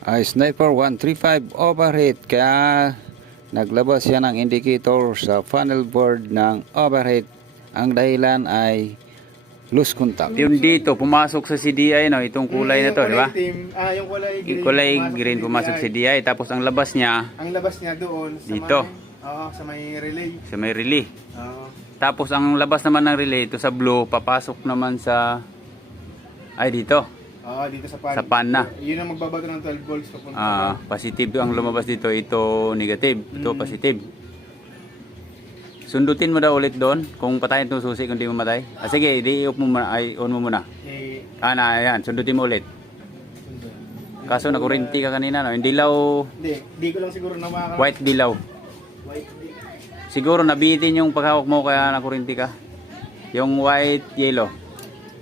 ay Sniper 135 overheat, kaya naglabas yan ng indicator sa funnel board ng overheat. Ang dahilan ay loose contact. Yung dito pumasok sa CDI, no, itong kulay na to, di ba? Yung Kulay green pumasok sa CDI, tapos ang labas niya doon sa dito. sa may relay. Sa may relay. Oo. Tapos ang labas naman ng relay ito sa blue, papasok naman sa dito. Dito sa pan. Sa pan na. Yun ang magbabato ng 12 volts papunta. Positive ang lumabas dito, ito negative, ito positive. Sundutin mo daw ulit doon kung patayin itong susi kung di mo matay. Sige, on mo muna. Ayan, sundutin mo ulit. Kaso nakurinti ka kanina, no? Yung dilaw, Hindi ko lang siguro nawakan. white dilaw. Siguro nabitin yung paghawak mo kaya nakurinti ka. Yung white yellow.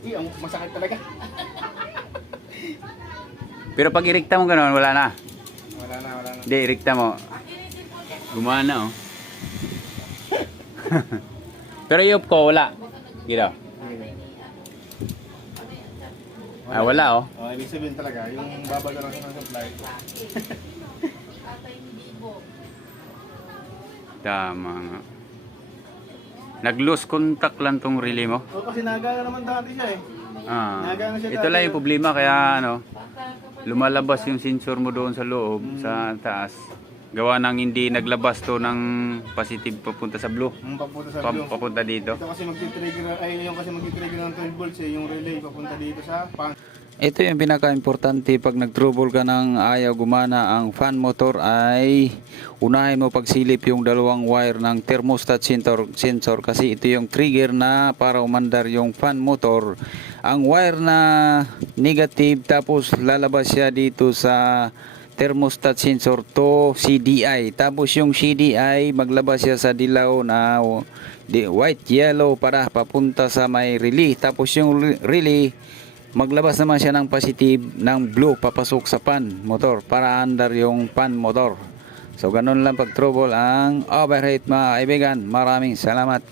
Ang masakit talaga. Pero pag irikta mo gano'n, wala na. Wala na. Hindi, irikta mo. Gumana, oh. Pero yung ko, wala. Gila. Wala, oh. Ibig sabihin talaga, yung babato lang ng supply. Tama nga. Nag-lose contact lang tong relay mo. Kasi nagana naman dati siya eh. Nagana siya Ito lang yung problema, kaya lumalabas yung sensor mo doon sa loob, sa taas. Gawa nang hindi naglabas to ng positive papunta sa blue. Papunta sa blue. Papunta dito. Ito kasi magti-trigger ng 12 volts yung relay papunta dito sa pan. Ito yung pinaka-importante pag nag-trouble ka ng ayaw gumana ang fan motor, ay unahin mo pagsilip yung dalawang wire ng thermostat sensor kasi ito yung trigger na para umandar yung fan motor. Ang wire na negative, tapos lalabas siya dito sa thermostat sensor to CDI, tapos yung CDI maglabas siya sa dilaw na white yellow para papunta sa may relay, tapos yung relay maglabas naman siya ng positive ng blue papasok sa pan motor para andar yung pan motor. So ganun lang pag trouble ang overheat, mga kaibigan. Maraming salamat.